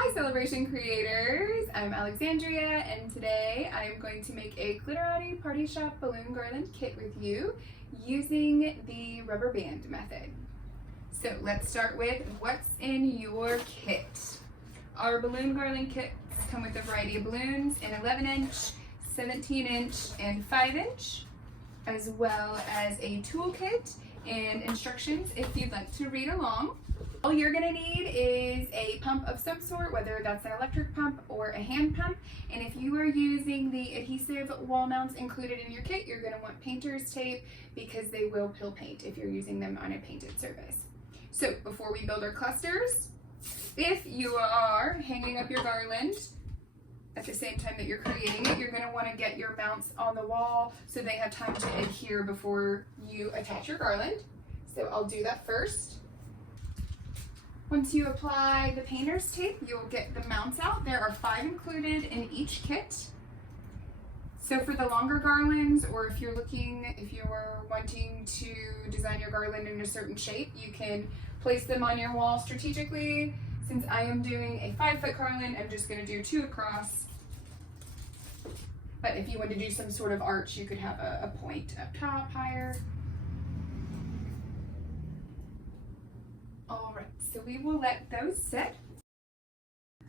Hi Celebration Creators, I'm Alexandria and today I'm going to make a Glitterati Party Shop Balloon Garland kit with you using the rubber band method. So let's start with what's in your kit. Our balloon garland kits come with a variety of balloons, an 11-inch, 17-inch, and 5-inch, as well as a toolkit and instructions if you'd like to read along. All you're going to need is a pump of some sort, whether that's an electric pump or a hand pump. And if you are using the adhesive wall mounts included in your kit, you're going to want painter's tape because they will peel paint if you're using them on a painted surface. So before we build our clusters, if you are hanging up your garland at the same time that you're creating it, you're going to want to get your mounts on the wall so they have time to adhere before you attach your garland. So I'll do that first. Once you apply the painter's tape, you'll get the mounts out. There are 5 included in each kit. So for the longer garlands, or if you're wanting to design your garland in a certain shape, you can place them on your wall strategically. Since I am doing a 5-foot garland, I'm just going to do 2 across. But if you want to do some sort of arch, you could have a point up top higher. All right, so we will let those sit.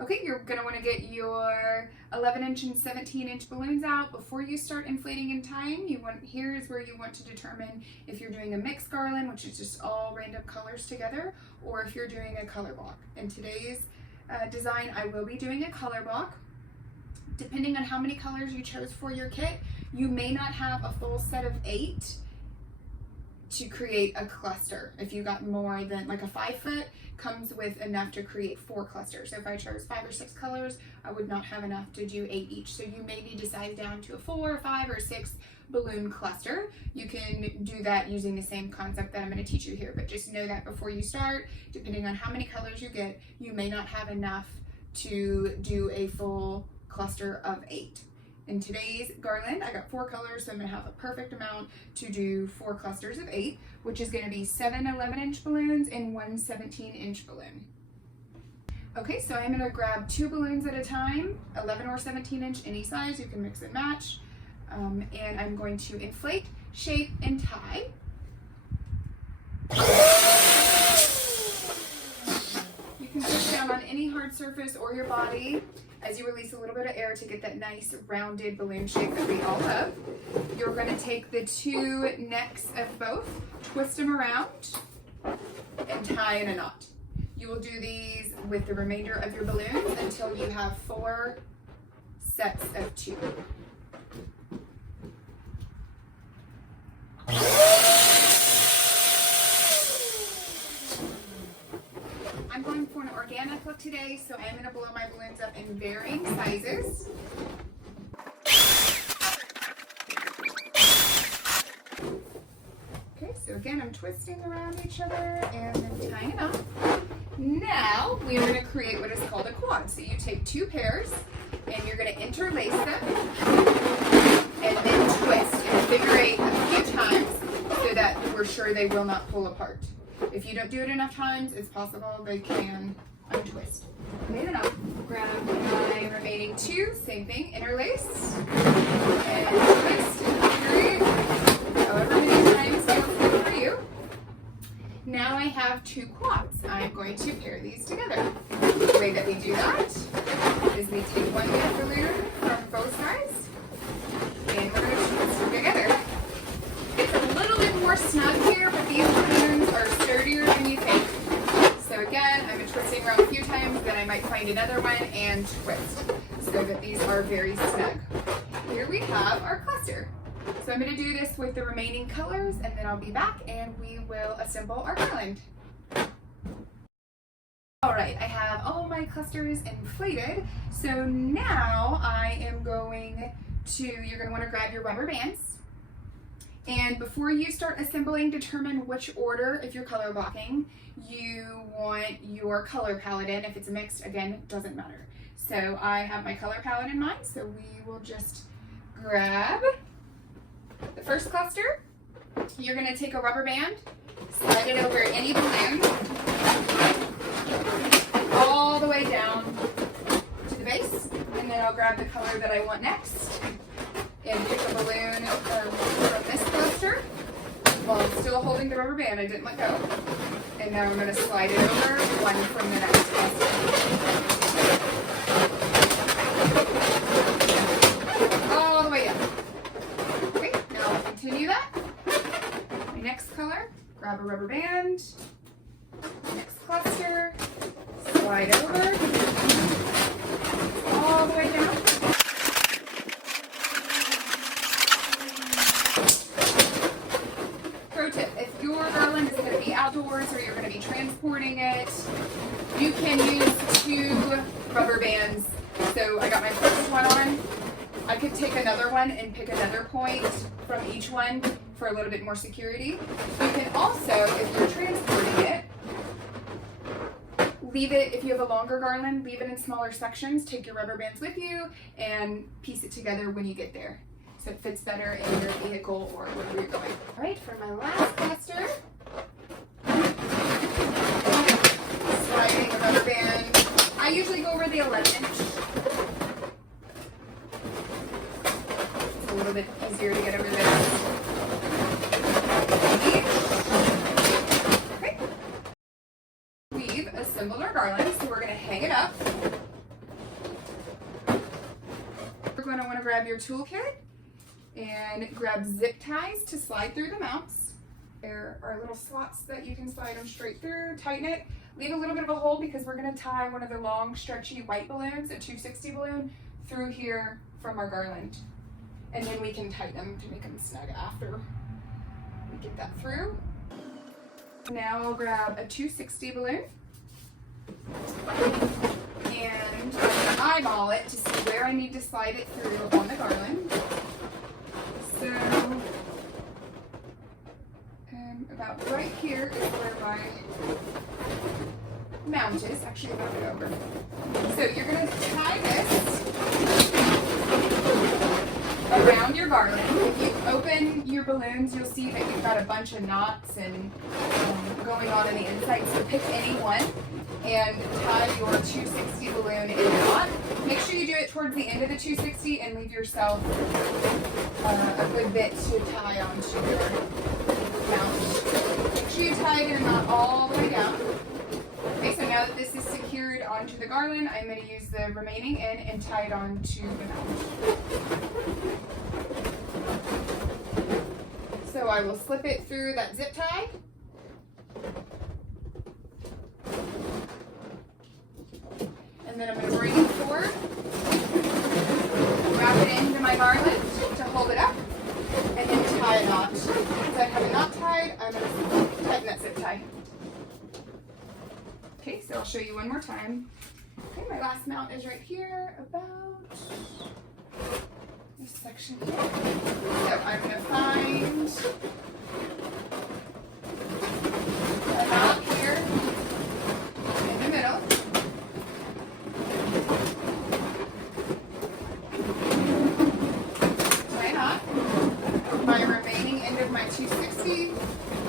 Okay, you're gonna wanna get your 11-inch and 17-inch balloons out. Before you start inflating and tying, here's where you want to determine if you're doing a mixed garland, which is just all random colors together, or if you're doing a color block. In today's design, I will be doing a color block. Depending on how many colors you chose for your kit, you may not have a full set of 8 to create a cluster. If you got more than like a 5-foot, comes with enough to create 4 clusters. So if I chose 5 or 6 colors, I would not have enough to do 8 each. So you may need to size down to a 4, 5, or 6 balloon cluster. You can do that using the same concept that I'm going to teach you here, but just know that before you start, depending on how many colors you get, you may not have enough to do a full cluster of 8. In today's garland, I got 4 colors, so I'm going to have a perfect amount to do 4 clusters of 8, which is going to be 7 11-inch balloons and 1 17-inch balloon. Okay, so I'm going to grab 2 balloons at a time, 11 or 17-inch, any size, you can mix and match, and I'm going to inflate, shape, and tie. You can push down on any hard surface or your body as you release a little bit of air to get that nice rounded balloon shape that we all love. You're going to take the 2 necks of both, twist them around, and tie in a knot. You will do these with the remainder of your balloons until you have 4 sets of 2. I'm going for an organic look today, so I'm going to blow my balloons up in varying sizes. Okay, so again, I'm twisting around each other and then tying it up. Now, we are going to create what is called a quad. So you take 2 pairs and you're going to interlace them and then twist and figure 8 a few times so that we're sure they will not pull apart. If you don't do it enough times, it's possible they can untwist. Okay, then I'll grab my remaining 2, same thing, interlace and twist and create however many times feels good for you. Now I have 2 quads. I'm going to pair these together. The way that we do that is we take 1 big balloon from both sides and we're going to twist them together. It's a little bit more snug here, but these balloons are sturdier than you think. So again, I'm twisting around a few times, then I might find another one and twist so that these are very snug. Here we have our cluster. So I'm going to do this with the remaining colors and then I'll be back and we will assemble our garland. Alright, I have all my clusters inflated. So now I am going to, you're going to want to grab your rubber bands. And before you start assembling, determine which order, if you're color blocking, you want your color palette in. If it's mixed, again, it doesn't matter. So I have my color palette in mind, so we will just grab the first cluster. You're going to take a rubber band, slide it over any balloon, all the way down I'll grab the color that I want next and pick a balloon from this cluster while I'm still holding the rubber band. I didn't let go. And now I'm going to slide it over one from the next cluster. All the way down. Okay, now I'll continue that. My next color, grab a rubber band, next cluster, slide over, all the way down. Pro tip, if your garland is going to be outdoors or you're going to be transporting it, you can use 2 rubber bands. So I got my first one on. I could take another one and pick another point from each one for a little bit more security. You can also, if you're transporting it, leave it, if you have a longer garland, leave it in smaller sections, take your rubber bands with you, and piece it together when you get there, so it fits better in your vehicle or wherever you're going. All right, for my last cluster, sliding a rubber band. I usually go over the 11-inch. It's a little bit easier to get over this. Okay. Weave a similar garland, so we're going to hang it up. You're going to want to grab your toolkit and grab zip ties to slide through the mounts. There are little slots that you can slide them straight through, tighten it. Leave a little bit of a hole because we're going to tie one of the long stretchy white balloons, a 260 balloon, through here from our garland. And then we can tighten them to make them snug after we get that through. Now I'll grab a 260 balloon and I'm going to eyeball it to see where I need to slide it through on the garland. So about right here is where my mount is. Actually, move it over. So you're going to tie this around your garland. If you open your balloons, you'll see that you've got a bunch of knots and going on the inside. So pick any one and tie your 260 balloon in a knot. Make sure you do it towards the end of the 260 and leave yourself a good bit to tie onto your mount. Make sure you tie it in a knot all the way down. Okay, so now that this is secured onto the garland, I'm going to use the remaining end and tie it onto the mount. So I will slip it through that zip tie. And then I'm going to bring it forward, wrap it into my garland to hold it up, and then tie a knot. Since I have a knot tied, I'm going to tighten that zip tie. Okay, so I'll show you one more time. Okay, my last mount is right here, about this section here. So I'm going to find a knot here in the middle. Tie a knot. My remaining end of my 260,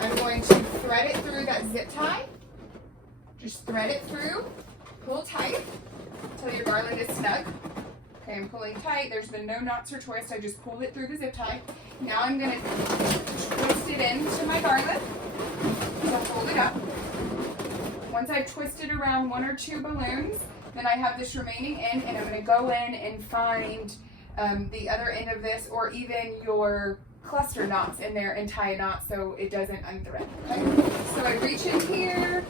I'm going to thread it through that zip tie. Just thread it through, pull tight until your garland is snug. Okay, I'm pulling tight. There's been no knots or twists. I just pulled it through the zip tie. Now I'm going to twist it into my garland to hold it up. Once I've twisted around 1 or 2 balloons, then I have this remaining end, and I'm going to go in and find the other end of this, or even your cluster knots in there, and tie a knot so it doesn't unthread. Okay? So I reach in here,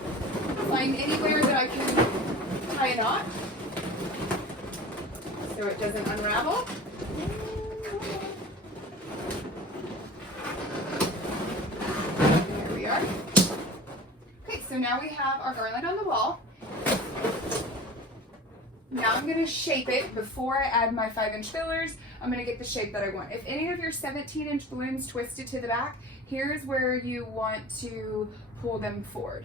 find anywhere that I can tie a knot so it doesn't unravel. There we are. Okay, so now we have our garland on the wall. Now I'm going to shape it. Before I add my 5-inch fillers, I'm going to get the shape that I want. If any of your 17-inch balloons twisted to the back, here's where you want to pull them forward.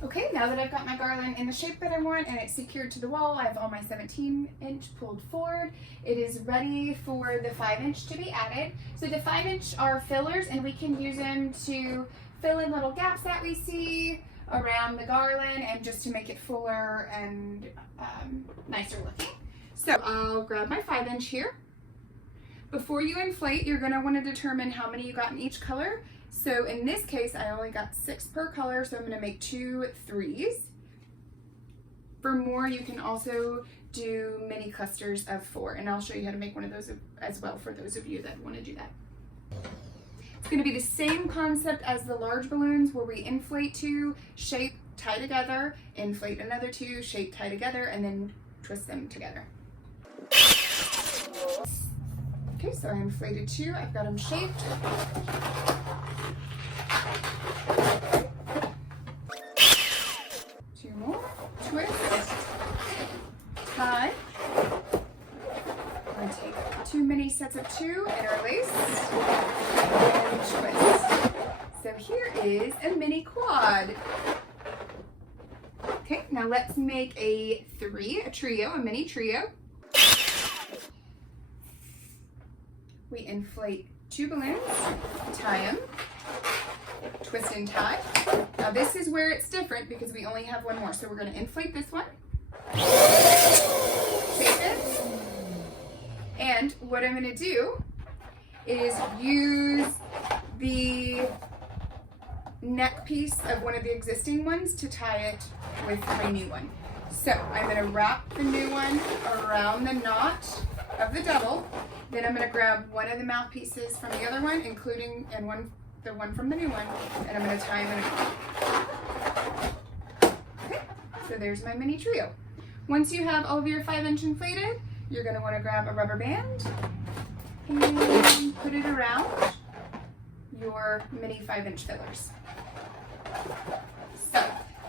Okay, now that I've got my garland in the shape that I want and it's secured to the wall, I have all my 17-inch pulled forward. It is ready for the 5-inch to be added. So the 5-inch are fillers, and we can use them to fill in little gaps that we see, around the garland and just to make it fuller and nicer looking. So I'll grab my 5" here. Before you inflate, you're going to want to determine how many you got in each color. So in this case, I only got 6 per color, so I'm going to make 2 3s. For more, you can also do mini clusters of 4, and I'll show you how to make one of those as well for those of you that want to do that. It's going to be the same concept as the large balloons, where we inflate 2, shape, tie together, inflate another 2, shape, tie together, and then twist them together. Okay, so I inflated 2, I've got them shaped. 2 more, twist, tie. I'm going to take 2 mini sets of 2, interlace, and twist. So here is a mini quad. Okay, now let's make a 3, a trio, a mini trio. We inflate 2 balloons, tie them, twist and tie. Now this is where it's different because we only have 1 more. So we're going to inflate this one, shape it, and what I'm going to do is use the neck piece of one of the existing ones to tie it with my new one. So I'm going to wrap the new one around the knot of the double. Then I'm going to grab one of the mouthpieces from the other one, including the one from the new one, and I'm going to tie them in a knot. Okay, so there's my mini trio. Once you have all of your 5" inflated, you're going to want to grab a rubber band and put it around your mini 5" fillers. So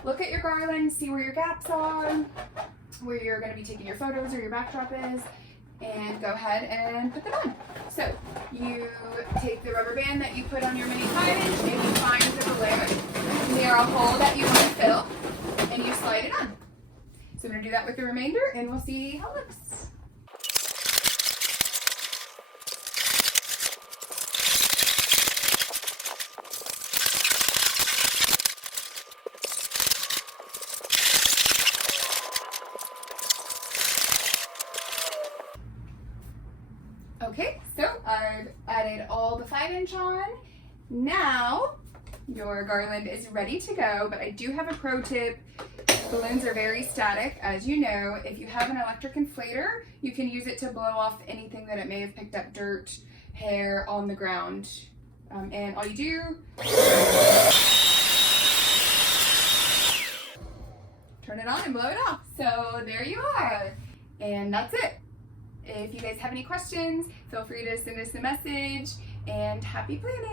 look at your garland, see where your gaps are, where you're going to be taking your photos or your backdrop is, and go ahead and put them on. So you take the rubber band that you put on your mini 5" and you find the balloon near a hole that you want to fill, and you slide it on. So we're going to do that with the remainder, and we'll see how it looks. Okay, so I've added all the 5" on. Now your garland is ready to go, but I do have a pro tip. Balloons are very static, as you know. If you have an electric inflator, you can use it to blow off anything that it may have picked up, dirt, hair on the ground. And all you do, turn it on and blow it off. So there you are. And that's it. If you guys have any questions, feel free to send us a message, and happy planning!